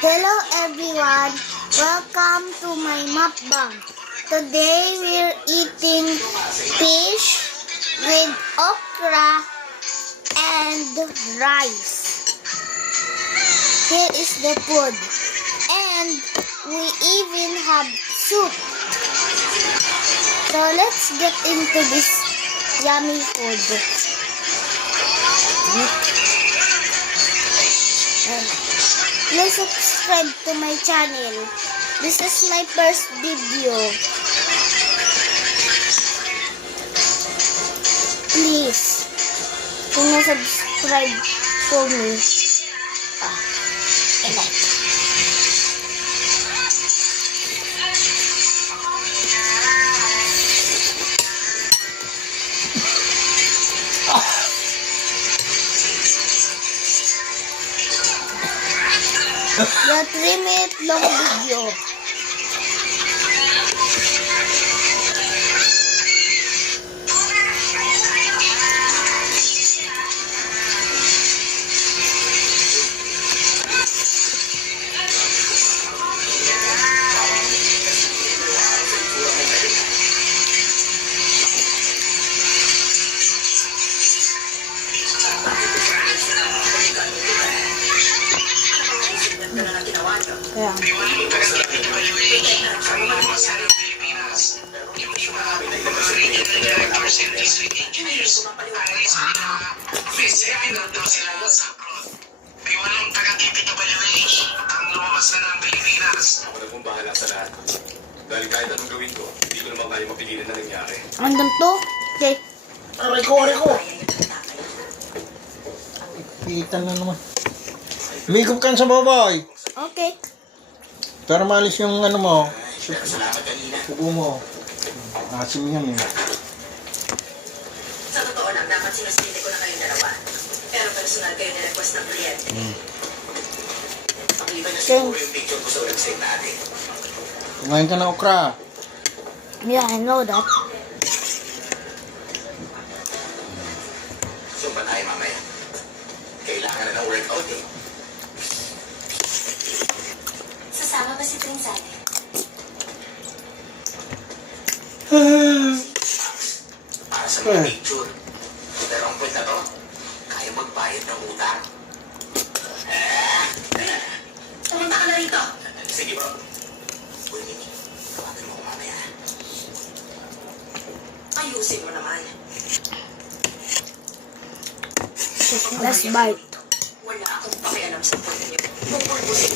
Hello everyone, welcome to my mukbang. Today we're eating fish with okra and rice. Here is the food, and we even have soup. So let's get into this yummy food. Please subscribe to my channel. This is my first video. Please, subscribe to me. The 3-minute long video. Yeah. Dahil kahit anong gawin ko, hindi ko naman kaya mapigilan na nangyari. Andam to? Okay. Aray ko. Pitan na naman. Umigop ka sa baboy. Okay. Para maalis yung ano mo. Subo mo. Asim yan eh. Sa totoo lang, dapat sinusili ko na kayong dalawa. Pero personal kayo ni-request ng kliyente. Pagliban na siguro yung picture ko sa website natin. Kumain ka na okra. Yeah, I know that. So ba tayo mamaya? Kailangan na ng workout eh. Sasama ba si Prince Ate? Para sa mga picture. Pero ang point na to, kaya magbayad ng utang. Pumunta ka na rito. Sige bro. Uy, Mimi, tawagan mo ko mamaya. Ayusin mo naman. Let's bite. Wala akong pakialam sa point niyo. Pupulbusin